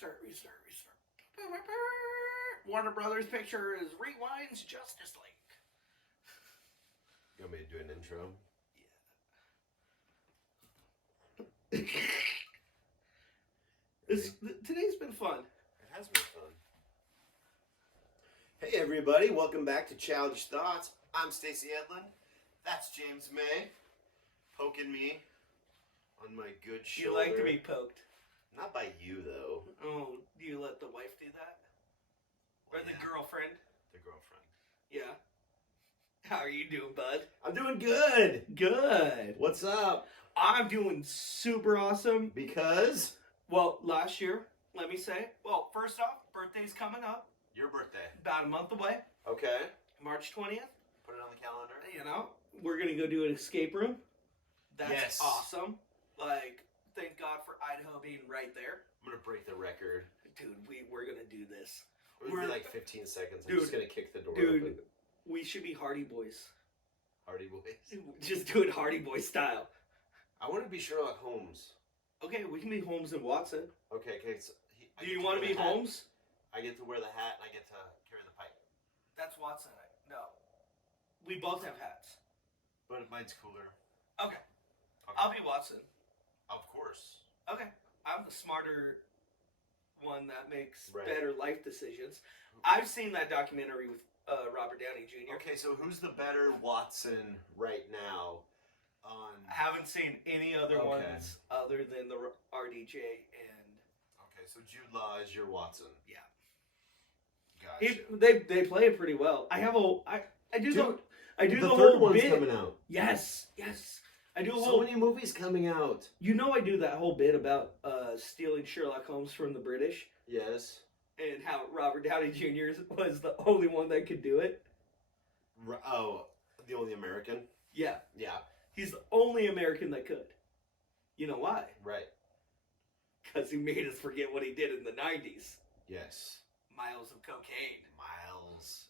Restart. Warner Brothers Pictures rewinds Justice League. You want me to do an intro? Today's been fun. It has been fun. Hey everybody, welcome back to Childish Thoughts. I'm Stacey Edlin. That's James May, poking me on my good shoulder. You like to be poked. Not by you though. Oh, do you let the wife do that? Or the girlfriend? The girlfriend. Yeah. How are you doing, bud? I'm doing good. Good. What's up? I'm doing super awesome. Because? Well, last year, let me say. Well, first off, birthday's coming up. Your birthday. About a month away. Okay. March 20th. Put it on the calendar. You know, we're going to go do an escape room. That's yes. awesome. Like, thank God for Idaho being right there. I'm going to break the record. Dude, we're going to do this. We're like 15 seconds. I'm dude, just going to kick the door dude, open. We should be Hardy Boys. Hardy Boys? Just do it Hardy Boy style. I want to be Sherlock Holmes. Okay, we can be Holmes and Watson. Okay. So do you want to be Holmes? I get to wear the hat and I get to carry the pipe. That's Watson. No. We both have hats. But mine's cooler. Okay. I'll be Watson. Of course. Okay. I'm the smarter one that makes right. better life decisions. I've seen that documentary with Robert Downey Jr. Okay, so who's the better Watson right now? I haven't seen any other ones other than the RDJ and... Okay, so Jude Law is your Watson. Yeah. Gotcha. They play it pretty well. I have a... I do Dude, the third whole one's bit. coming out. Yes. I do a so whole... many movies coming out. You know I do that whole bit about stealing Sherlock Holmes from the British? Yes. And how Robert Downey Jr. was the only one that could do it? Oh, the only American? Yeah. Yeah. He's the only American that could. You know why? Right. Because he made us forget what he did in the 90s. Yes. Miles of cocaine. Miles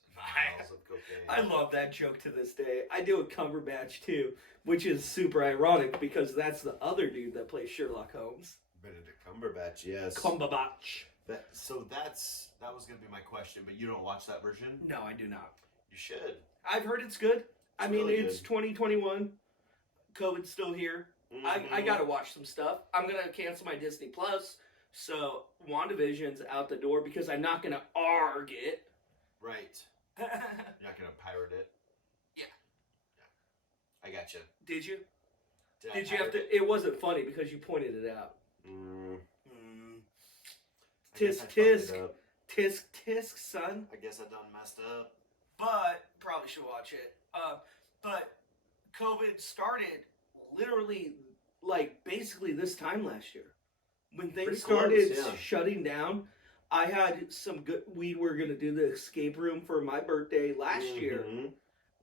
of cocaine. I love that joke to this day. I do a Cumberbatch too, which is super ironic because that's the other dude that plays Sherlock Holmes. Benedict Cumberbatch, yes. Cumberbatch. That was going to be my question, but you don't watch that version? No, I do not. You should. I've heard it's good. I mean, really it's good. 2021. COVID's still here. Mm-hmm. I got to watch some stuff. I'm going to cancel my Disney Plus. So, WandaVision's out the door because I'm not going to ARG it. Right. You're not going to pirate it? Yeah. I gotcha. Did you? Did you have to? It wasn't funny because you pointed it out. Tisk, son. I guess I done messed up. But, probably should watch it. But, COVID started literally, like, basically this time last year. When things started shutting down, I had some good... We were going to do the escape room for my birthday last year.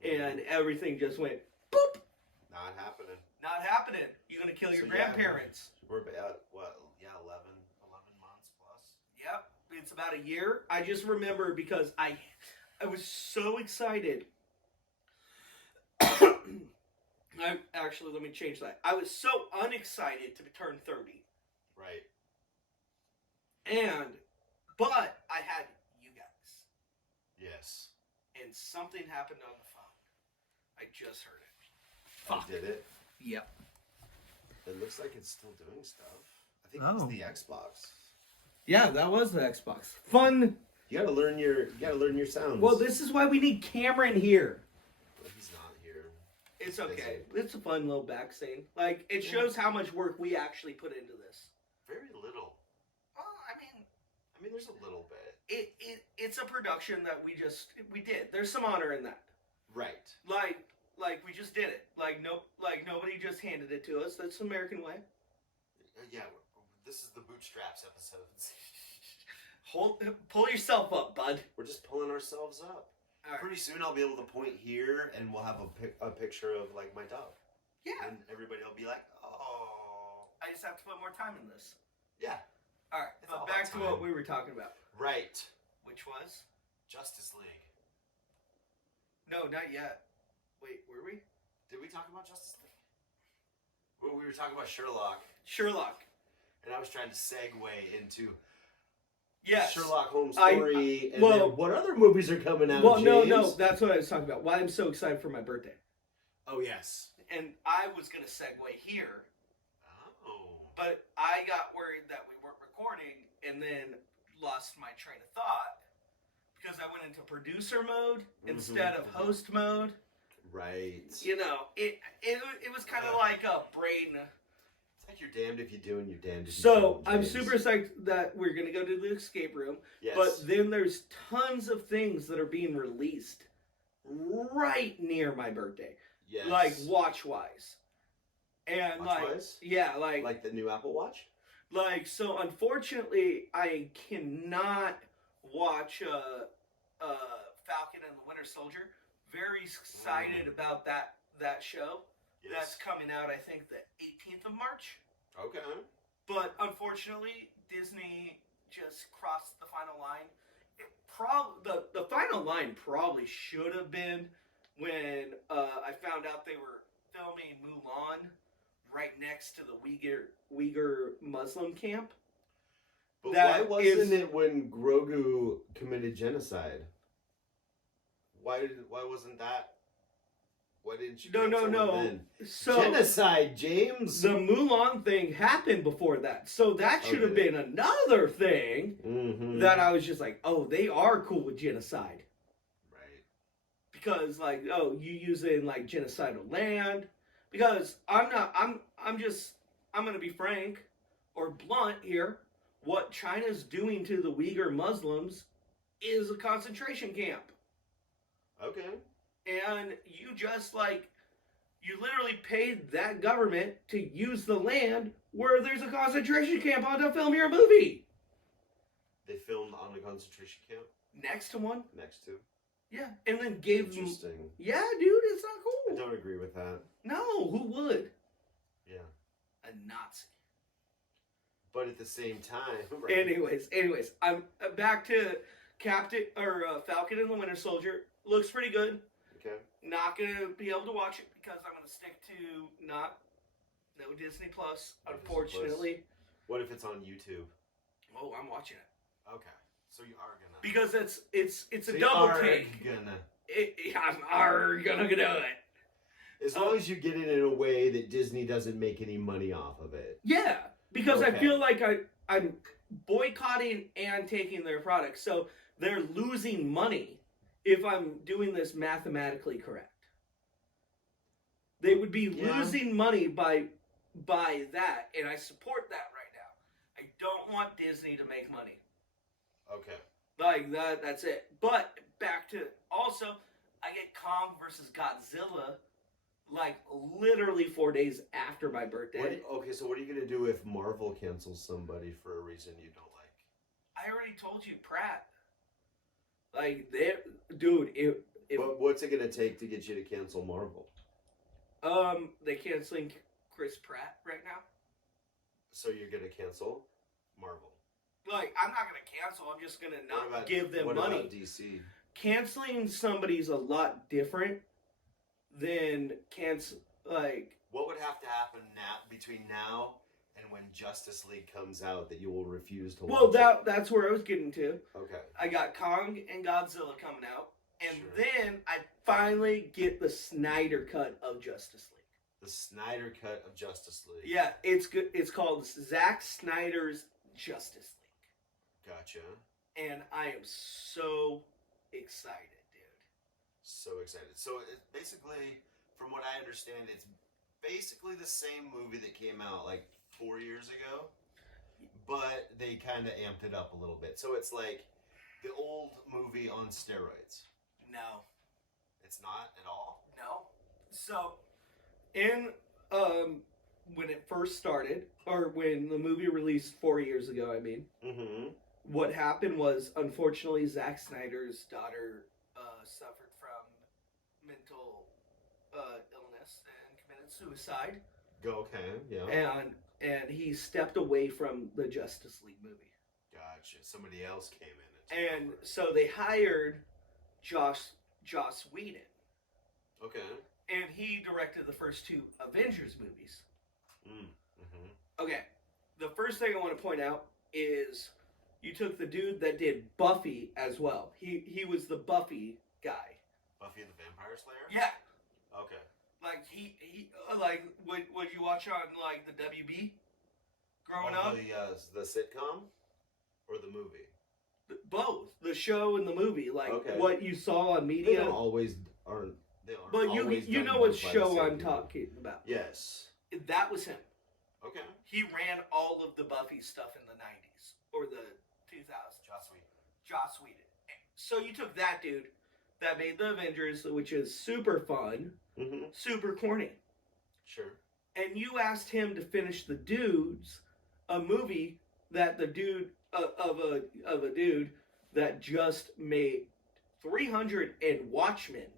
And everything just went, boop! Not happening. Not happening. You're going to kill your grandparents. We're about, 11 months plus? Yep. It's about a year. I just remember because I was so excited. Actually, let me change that. I was so unexcited to turn 30. Right. But I had you guys. Yes. And something happened on the phone. I just heard it. Fuck. Did it? Yep. It looks like it's still doing stuff. I think it was the Xbox. Yeah, that was the Xbox. Fun. You gotta learn your sounds. Well, this is why we need Cameron here. But he's not here. It's okay. It's a fun little back scene. Like, it shows how much work we actually put into this. Very little. Well, I mean, there's a little bit. It's a production that we did. There's some honor in that. Right. Like we just did it. Like nobody just handed it to us. That's the American way. Yeah, this is the bootstraps episodes. Pull yourself up, bud. We're just pulling ourselves up. Right. Pretty soon I'll be able to point here and we'll have a picture of like my dog. Yeah. And everybody will be like, oh. I just have to put more time in this. Yeah. All right. But back to what we were talking about. Right. Which was? Justice League. No, not yet. Wait, were we? Did we talk about Justice League? Well, we were talking about Sherlock. Sherlock. And I was trying to segue into Yes. Sherlock Holmes story. And well, then what other movies are coming out? Well, James? no, that's what I was talking about. Why I'm so excited for my birthday. Oh yes. And I was gonna segue here. Oh. But I got worried that we weren't recording, and then lost my train of thought because I went into producer mode instead of host mode. Right. You know, it was kind of like a brain. It's like you're damned if you do and you're damned if you So don't. I'm James. super psyched that we're gonna go to the escape room. Yes. But then there's tons of things that are being released right near my birthday. Yes. Like watch-wise. And Watch-wise? Yeah, like the new Apple Watch? Like, so unfortunately, I cannot watch Falcon and the Winter Soldier. Very excited about that show. Yes. That's coming out, I think, the 18th of March. Okay. But unfortunately, Disney just crossed the final line. The final line probably should have been when I found out they were filming Mulan right next to the Uyghur Muslim camp. But why wasn't it when Grogu committed genocide? Why wasn't that? Why didn't you? No. Then? So genocide, James. The Mulan thing happened before that, so that should have been another thing that I was just like, oh, they are cool with genocide, right? Because like, oh, you using like genocidal land. Because I'm gonna be frank or blunt here. What China's doing to the Uyghur Muslims is a concentration camp. Okay. And you you literally paid that government to use the land where there's a concentration camp on to film your movie. They filmed on the concentration camp? Next to one. Next to. Yeah, and then gave them... Interesting. Yeah, dude, it's not cool. I don't agree with that. No, who would? Yeah. A Nazi. But at the same time... Right. Anyways, I'm back to Falcon and the Winter Soldier. Looks pretty good. Okay. Not gonna be able to watch it because I'm gonna stick to no Disney Plus, unfortunately. What if it's on YouTube? Oh, I'm watching it. Okay. So you are gonna. Because it's a double take. I'm gonna do it. As long as you get it in a way that Disney doesn't make any money off of it. Yeah, because I feel like I'm boycotting and taking their products, so they're losing money if I'm doing this mathematically correct. They would be losing money by that, and I support that right now. I don't want Disney to make money. Okay. Like that's it. But back to also, I get Kong versus Godzilla like literally 4 days after my birthday. So what are you gonna do if Marvel cancels somebody for a reason you don't like? I already told you, Pratt. Like, dude, But what's it gonna take to get you to cancel Marvel? They canceling Chris Pratt right now. So you're gonna cancel Marvel? Like, I'm not gonna cancel. I'm just gonna not give them money. What about DC? Canceling somebody's a lot different than What would have to happen between now and when Justice League comes out that you will refuse to watch? Well, that's where I was getting to. Okay. I got Kong and Godzilla coming out, and then I finally get the Snyder cut of Justice League. The Snyder cut of Justice League. Yeah, it's good. It's called Zack Snyder's Justice League. Gotcha. And I am so excited, dude. So excited. So it's basically, from what I understand, it's basically the same movie that came out like 4 years ago, but they kind of amped it up a little bit. So it's like the old movie on steroids. No. It's not at all? No. So, when it first started, or when the movie released 4 years ago, I mean, what happened was, unfortunately, Zack Snyder's daughter suffered from mental illness and committed suicide. Okay, yeah. And he stepped away from the Justice League movie. Gotcha. Somebody else came in. And so they hired Joss Whedon. Okay. And he directed the first two Avengers movies. Okay. The first thing I want to point out is You took the dude that did Buffy as well. He was the Buffy guy. Buffy the Vampire Slayer? Yeah. Okay. Like he like would you watch on like the WB growing up? The sitcom or the movie? Both the show and the movie, like Okay. what you saw on They media. don't always aren't. They aren't But always you done know what by the show same I'm people. talking about. Yes. That was him. Okay. He ran all of the Buffy stuff in the 90s or the 2000s. Joss Whedon. So you took that dude that made the Avengers, which is super fun, super corny. Sure. And you asked him to finish the Dudes, a movie that the dude of a dude that just made 300 and Watchmen.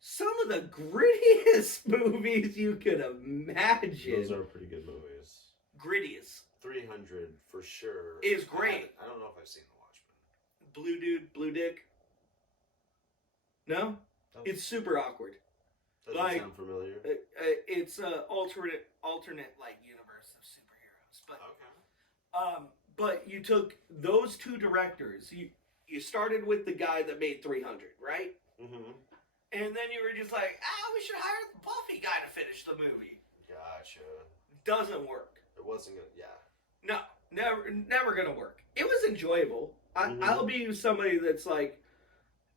Some of the grittiest movies you could imagine. Those are pretty good movies. Grittiest. 300 for sure. Is great. I don't know if I've seen The Watchmen. Blue dude, blue dick. No? It's super awkward. Doesn't sound familiar. It's a alternate like universe of superheroes. But okay. But you took those two directors. You started with the guy that made 300, right? And then you were just like, we should hire the Buffy guy to finish the movie. Gotcha. Doesn't work. It wasn't good. Yeah. No, never gonna work. It was enjoyable. I'll be somebody that's like,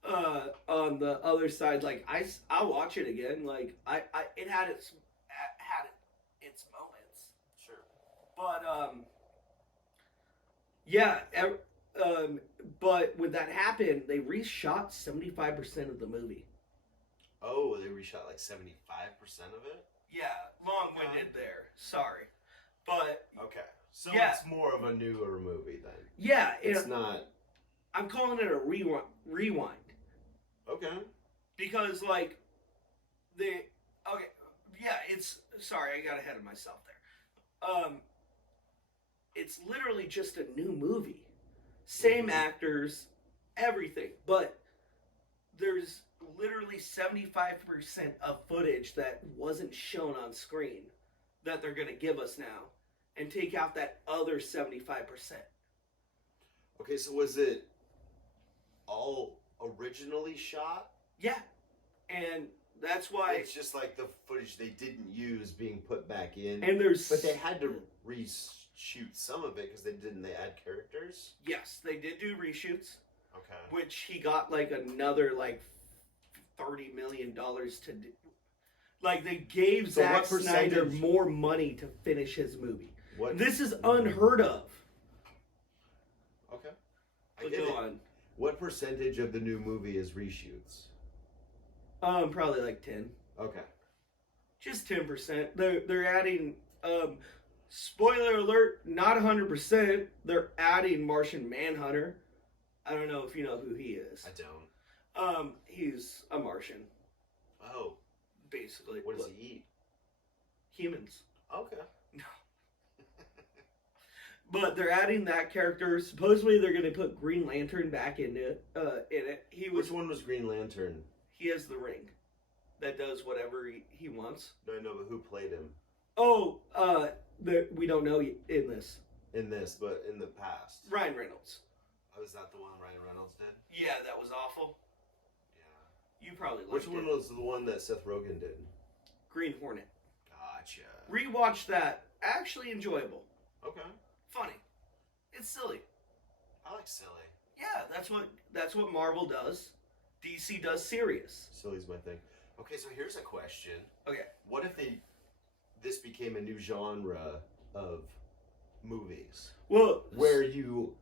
on the other side. Like I'll watch it again. Like it had its moments. Sure. But yeah. But when that happened, they reshot 75% of the movie. Oh, they reshot like 75% of it? Yeah, long-winded there. Sorry. But okay. So yeah. It's more of a newer movie then. Yeah, it's not. I'm calling it a rewind. Okay. Because like it's sorry, I got ahead of myself there. It's literally just a new movie. Same actors, everything, but there's literally 75% of footage that wasn't shown on screen that they're going to give us now and take out that other 75%. Okay, so was it all originally shot? Yeah. And that's why it's just like the footage they didn't use being put back in. And but they had to reshoot some of it because they add characters? Yes, they did do reshoots. Okay. Which he got like another like $30 million to do. Like they gave Zack Snyder more money to finish his movie. This is unheard of. Okay. Go on. What percentage of the new movie is reshoots? Probably like 10. Okay. Just 10%. They're adding spoiler alert, not 100%. They're adding Martian Manhunter. I don't know if you know who he is. I don't. He's a Martian. Oh. Basically. What does he eat? Humans. Okay. No. But they're adding that character. Supposedly they're going to put Green Lantern back in it. Which one was Green Lantern? He has the ring that does whatever he wants. No, I know, but who played him? Oh, we don't know in this. In this, but in the past. Ryan Reynolds. Oh, is that the one Ryan Reynolds did? Yeah, that was awful. Yeah. You probably liked Which one was the one that Seth Rogen did? Green Hornet. Gotcha. Rewatch that. Actually enjoyable. Okay. Funny. It's silly. I like silly. Yeah, that's what Marvel does. DC does serious. Silly's my thing. Okay, so here's a question. Okay. What if this became a new genre of movies? Well, where you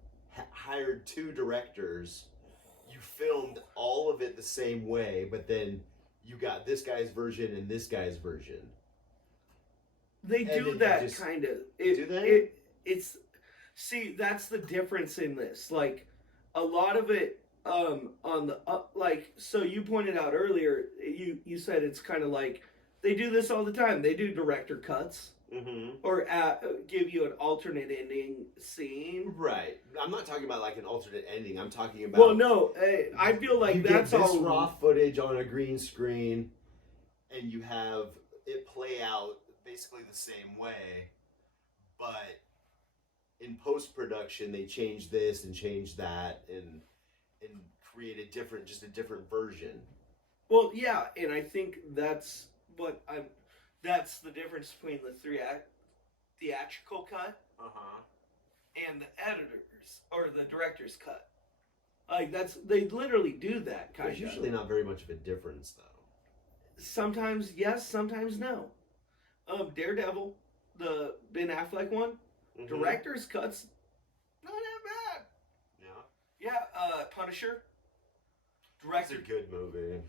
hired two directors, you filmed all of it the same way, but then you got this guy's version and this guy's version. They do that kind of. Do they? It's see, that's the difference in this. Like a lot of it on the like so you pointed out earlier, you said it's kind of like they do this all the time. They do director cuts. Or give you an alternate ending scene. Right. I'm not talking about like an alternate ending. I'm talking about. Well, no, I feel like that's all all raw footage on a green screen, and you have it play out basically the same way, but in post-production they changed this and changed that and create a different version. Well, yeah, and I think that's that's the difference between the theatrical cut and the editors or the director's cut. Like they literally do that kind of. There's usually not very much of a difference though. Sometimes yes, sometimes no. Daredevil, the Ben Affleck one, director's cuts not that bad. Yeah. Yeah, Punisher. That's a good movie.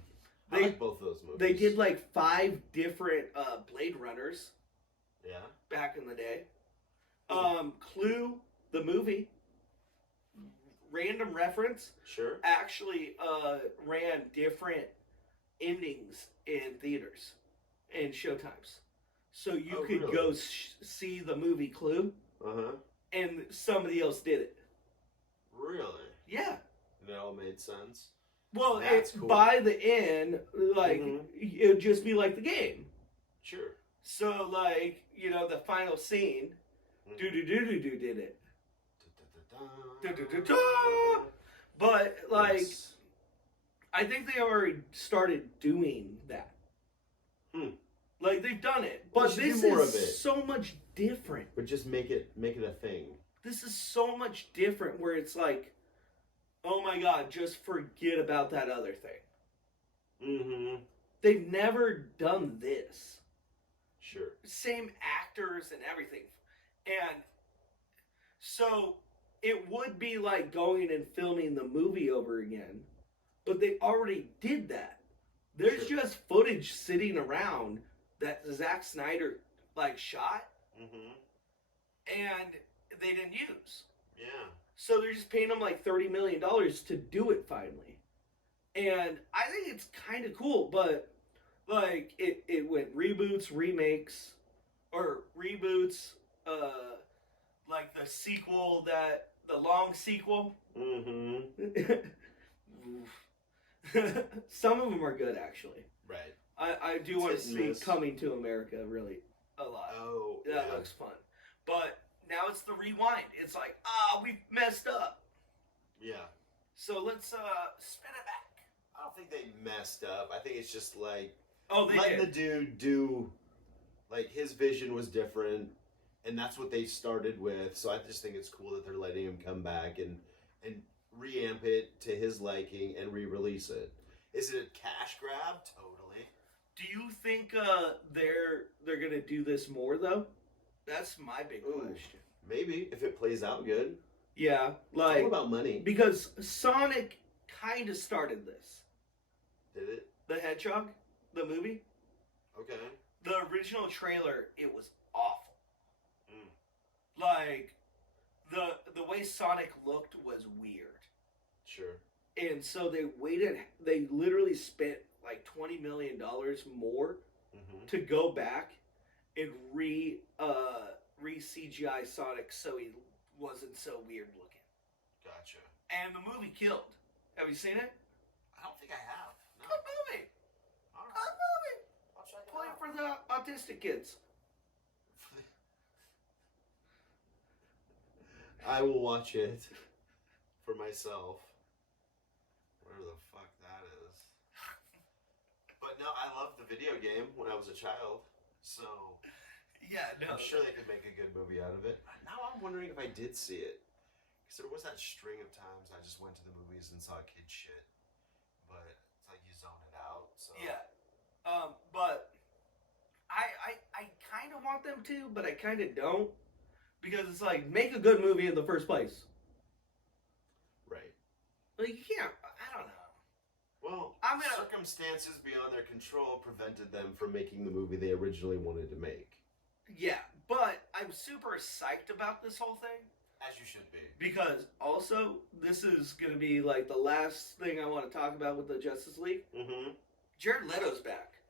I like both those movies. They did like 5 different Blade Runners. Yeah. Back in the day. Clue, the movie. Random reference. Sure. Actually ran different endings in theaters and showtimes. So you could really? go see the movie Clue. And somebody else did it. Really? Yeah. And it all made sense. Well, Cool. by the end, like, it would just be like the game. Sure. So, like, you know, the final scene, do-do-do-do-do did it. Da-da-da-da. But, like, Yes. I think they already started doing that. Like, they've done it. But this more is of it. so much different. But just make it a thing. This is so much different where it's like, oh my god, just forget about that other thing. They've never done this. Sure. Same actors and everything. And so it would be like going and filming the movie over again. But they already did that. There's just footage sitting around that Zack Snyder like shot. And they didn't use. Yeah. So they're just paying them like $30 million to do it finally. And I think it's kind of cool, but like it went reboots, remakes, or reboots, like the sequel the long sequel. Some of them are good actually. Right. I do want to see Coming to America really a lot. Oh, that looks fun. But now it's the rewind. It's like, we messed up. Yeah. So let's spin it back. I don't think they messed up. I think it's just like they letting did. the dude do, like, his vision was different, and that's what they started with. So I just think it's cool that they're letting him come back and reamp it to his liking and re-release it. Is it a cash grab? Totally. Do you think they're gonna do this more though? That's my big question. Maybe if it plays out good. Yeah, like it's all about money. Because Sonic kind of started this. Did it? The Hedgehog, the movie. Okay. The original trailer, it was awful. Like the way Sonic looked was weird. Sure. And so they literally spent like $20 million more to go back and re-CGI Sonic so he wasn't so weird looking. Gotcha. And the movie killed. Have you seen it? I don't think I have. No. Good movie. All right. Good movie. I'll check it Play out. for the autistic kids. I will watch it for myself. Whatever the fuck that is. But no, I loved the video game when I was a child. So Yeah, no. I'm sure they could make a good movie out of it. Now I'm wondering if I did see it. Because there was that string of times I just went to the movies and saw kid shit. But it's like you zone it out. So Yeah. But I kind of want them to, but I kind of don't. Because it's like, make a good movie in the first place. Right. Like, you can't, I don't know. Well, circumstances beyond their control prevented them from making the movie they originally wanted to make. Yeah, but I'm super psyched about this whole thing. As you should be. Because also, this is going to be like the last thing I want to talk about with the Justice League. Jared Leto's back.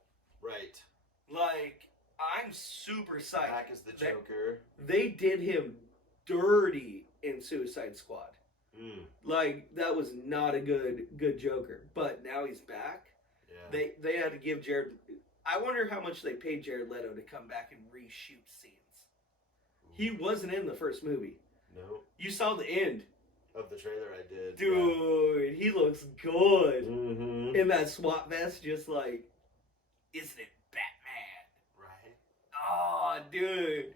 Right. Like, I'm super psyched. Back as the Joker. They did him dirty in Suicide Squad. Like, that was not a good Joker. But now he's back. Yeah. They had to give Jared... I wonder how much they paid Jared Leto to come back and reshoot scenes. He wasn't in the first movie. No. You saw the end. Of the trailer, I did. Dude, he looks good. Mm-hmm. In that SWAT vest, just like, isn't it Batman? Right. Oh, dude.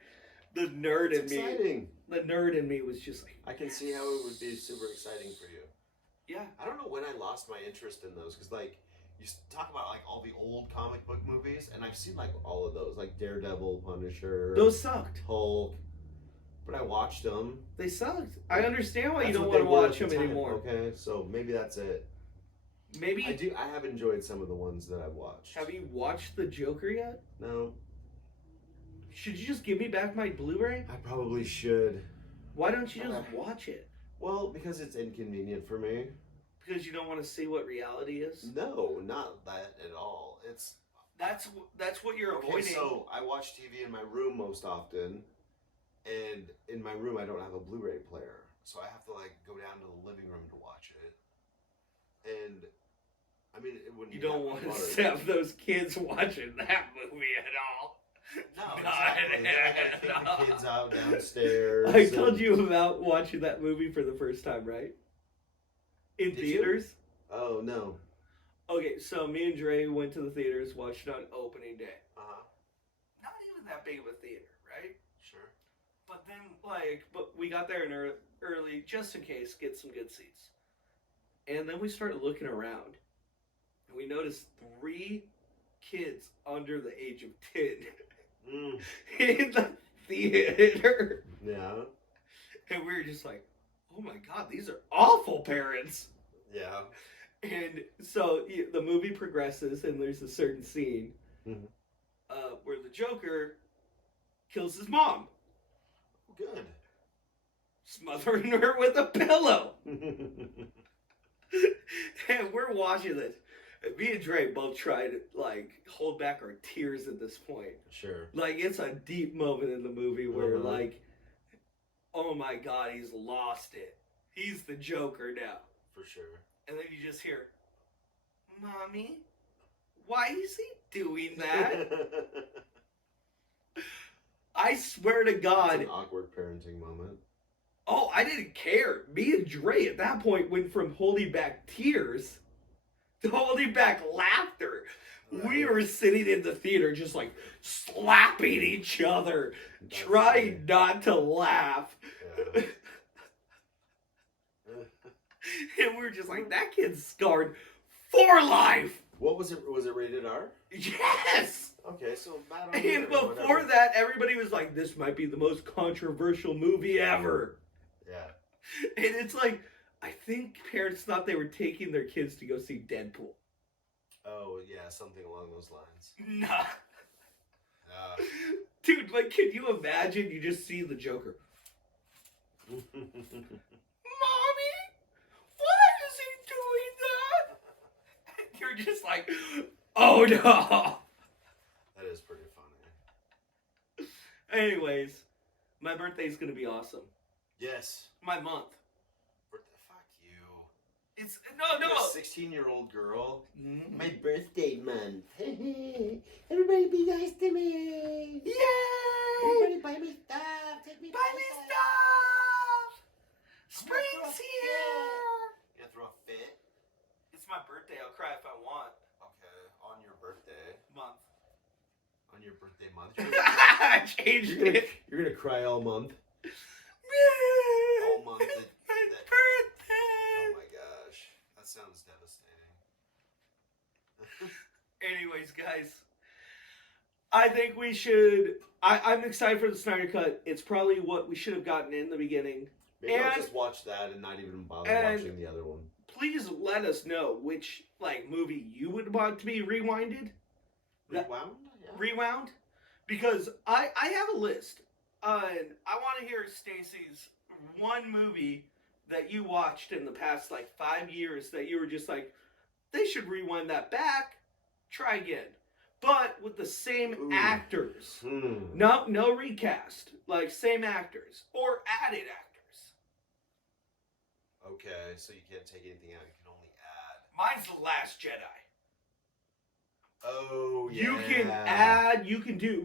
The nerd It's in exciting. me. The nerd in me was just like, I can see how it would be super exciting for you. Yeah. I don't know when I lost my interest in those, because, like, you talk about, like, all the old comic book movies, and I've seen, like, all of those. Like, Daredevil, Punisher. Those sucked. Hulk. But I watched them. They sucked. I understand why you That's don't what want they to watch were at them the time, anymore. Okay, so maybe that's it. Maybe. I have enjoyed some of the ones that I've watched. Have you watched The Joker yet? No. Should you just give me back my Blu-ray? I probably should. Why don't you just watch it? Well, because it's inconvenient for me. Because you don't want to see what reality is? No, not that at all. It's That's what you're okay. avoiding. So I watch TV in my room most often, and in my room I don't have a Blu-ray player, so I have to like go down to the living room to watch it. And I mean, it wouldn't. You don't want to have those kids watching that movie at all. No, exactly. Then I gotta take the kids out downstairs. I told you about watching that movie for the first time, right? In Did theaters. You? Oh no. Okay, so me and Dre went to the theaters, watched it on opening day. Not even that big of a theater, right? Sure. But then, but we got there early, just in case, get some good seats. And then we started looking around, and we noticed 3 kids under the age of 10 in the theater. Yeah. And we were just like, oh my god, these are awful parents. Yeah. And so the movie progresses, and there's a certain scene where the Joker kills his mom. Good. Smothering her with a pillow. And we're watching this. And me and Dre both tried to, like, hold back our tears at this point. Sure. Like, it's a deep moment in the movie where, like, oh my god, he's lost it. He's the Joker now. For sure. And then you just hear, Mommy, why is he doing that? I swear to God. It's an awkward parenting moment. Oh, I didn't care. Me and Dre at that point went from holding back tears to holding back laughter. Right. We were sitting in the theater just like slapping each other, trying not to laugh. Yeah. And we were just like, that kid's scarred for life. What was it? Was it rated R? Yes. Okay, so bad on And before that, everybody was like, this might be the most controversial movie ever. Yeah. And it's like, I think parents thought they were taking their kids to go see Deadpool. Oh, yeah, something along those lines. Nah. Dude, like, can you imagine you just see the Joker? Mommy? Why is he doing that? And you're just like, oh no. That is pretty funny. Anyways, my birthday's gonna be awesome. Yes. My month. Fuck you. It's no. You're a 16-year-old girl. Mm-hmm. My birthday month. Everybody be nice to me. Yay! Everybody buy me stuff. Take me buy me stuff. Spring's here. You gonna throw a fit? It's my birthday. I'll cry if I want. Okay, on your birthday Month. On your birthday month. I changed it. You're gonna cry all month. All month. My birthday. Oh my gosh, that sounds devastating. Anyways, guys, I think we should. I'm excited for the Snyder Cut. It's probably what we should have gotten in the beginning. Maybe I'll just watch that and not even bother watching the other one. Please let us know which movie you would want to be rewinded. Rewound? Yeah. Rewound? Because I have a list. And I want to hear Stacey's one movie that you watched in the past 5 years that you were just like, they should rewind that back, try again. But with the same actors. No recast. Same actors. Or added actors. Okay, so you can't take anything out, you can only add. Mine's The Last Jedi. Oh, yeah. You can add,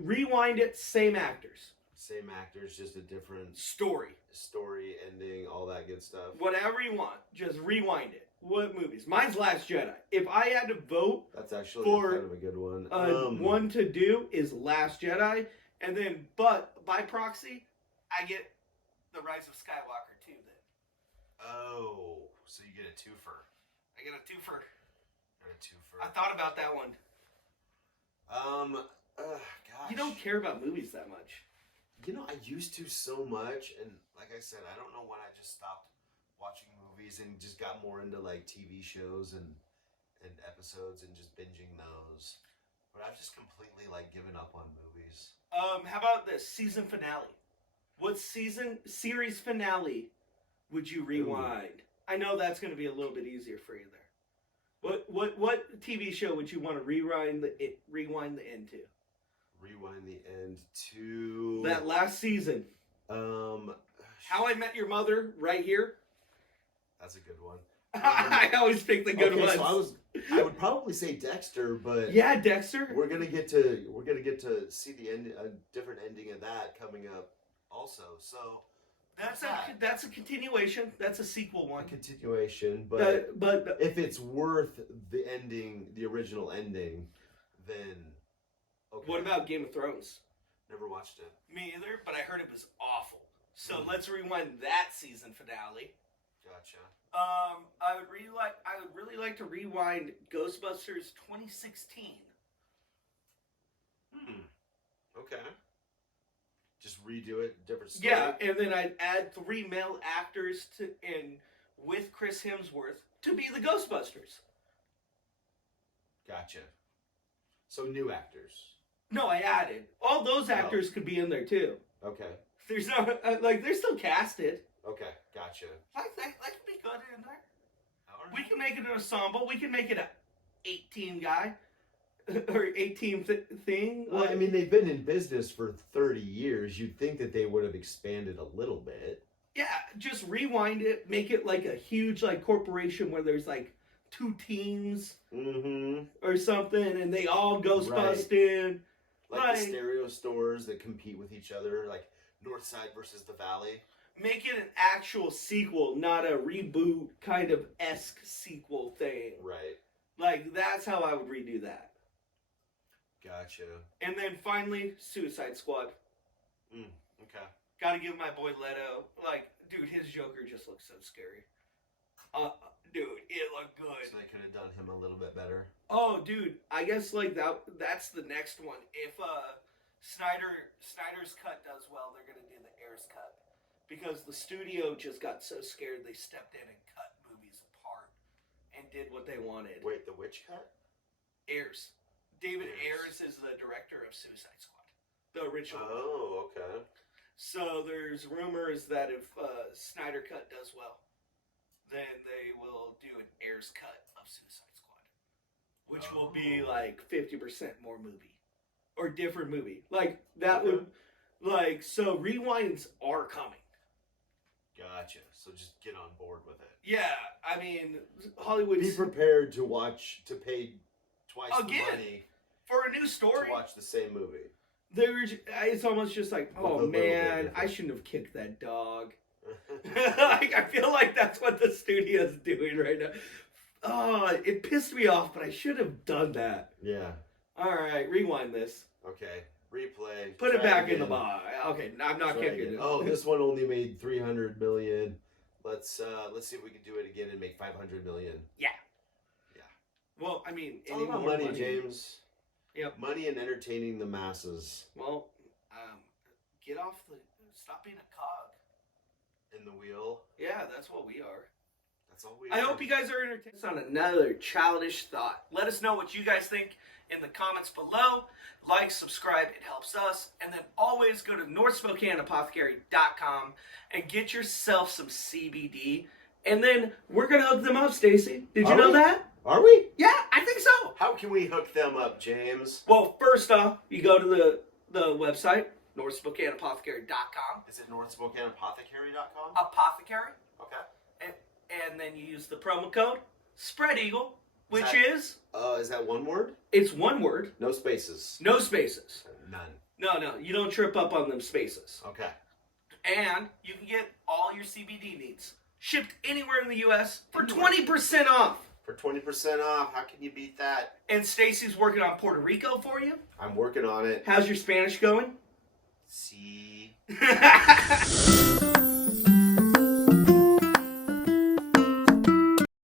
rewind it, same actors. Same actors, just a different story, ending, all that good stuff. whatever you want. Just rewind it. What movies? Mine's Last Jedi. If I had to vote, that's actually for kind of a good one. One to do is Last Jedi, and then but by proxy, I get The Rise of Skywalker too. Then. Oh, so you get a twofer. I get a twofer. Got a twofer. I thought about that one. Gosh. You don't care about movies that much. You know, I used to so much, and like I said, I don't know when I just stopped watching movies and just got more into like TV shows and episodes and just binging those. But I've just completely like given up on movies. How about the season finale? What series finale would you rewind? I know that's going to be a little bit easier for you there. What TV show would you want to rewind the end to? Rewind the end to that last season. How I Met Your Mother, right here. That's a good one. I always pick the good ones. So I would probably say Dexter, but yeah, Dexter. We're gonna get to see the end, a different ending of that coming up, also. So that's a continuation. That's a sequel one. A continuation, but if it's worth the ending, the original ending, then okay. What about Game of Thrones? Never watched it. Me either, but I heard it was awful. So let's rewind that season finale. Gotcha. I would really like to rewind Ghostbusters 2016. Okay. Just redo it, different story. Yeah, and then I'd add 3 male actors with Chris Hemsworth to be the Ghostbusters. Gotcha. So new actors. No, I added. All those actors could be in there too. Okay. There's no they're still casted. Okay, gotcha. Like that could be good in there. Right. We can make it an ensemble. We can make it a 18 guy or 18 thing. Well, I mean, they've been in business for 30 years. You'd think that they would have expanded a little bit. Yeah, just rewind it, make it like a huge like corporation where there's like 2 teams or something, and they all Ghostbusting. Like the stereo stores that compete with each other, like Northside versus the Valley. Make it an actual sequel, not a reboot kind of esque sequel thing. Right. Like, that's how I would redo that. Gotcha. And then finally, Suicide Squad. Okay. Gotta give my boy Leto. Like, dude, his Joker just looks so scary. Dude, it looked good. So they could have done him a little bit better. Oh, dude, I guess like that's the next one. If Snyder's cut does well, they're gonna do the Ayers cut. Because the studio just got so scared they stepped in and cut movies apart and did what they wanted. Wait, the which cut? Ayers. David Ayers is the director of Suicide Squad. The original one. Oh, okay. So there's rumors that if Snyder cut does well, then they will do an Ayers cut of Suicide Squad. Which will be like 50% more movie. Or different movie. Like, that would... Like, so rewinds are coming. Gotcha. So just get on board with it. Yeah, I mean, Hollywood. Be prepared to pay twice the money for a new story. To watch the same movie. It's almost just like, oh man, I shouldn't have kicked that dog. Like, I feel like that's what the studio's doing right now. Oh, it pissed me off, but I should have done that. Yeah. All right, rewind this. Okay. Replay. Put it back in the box. Okay, I'm not kicking it. Oh, this one only made $300 million. Let's see if we can do it again and make $500 million. Yeah. Well, I mean, it's all about money, James. Yep. Money and entertaining the masses. Well, stop being a cog in the wheel. Yeah, that's what we are. That's all we. I hope you guys are entertained on another childish thought. Let us know what you guys think in the comments below. Like, subscribe, it helps us. And then always go to NorthSpokaneApothecary.com and get yourself some CBD. And then we're going to hook them up, Stacey. Did you know that? Are we? Yeah, I think so. How can we hook them up, James? Well, first off, you go to the website, NorthSpokaneApothecary.com. Is it NorthSpokaneApothecary.com? Apothecary. Okay. And then you use the promo code SPREADEAGLE, which is... Is that one word? It's one word. No spaces. No spaces. None. No, you don't trip up on them spaces. Okay. And you can get all your CBD needs shipped anywhere in the U.S. for 20% off. For 20% off, how can you beat that? And Stacey's working on Puerto Rico for you. I'm working on it. How's your Spanish going? See.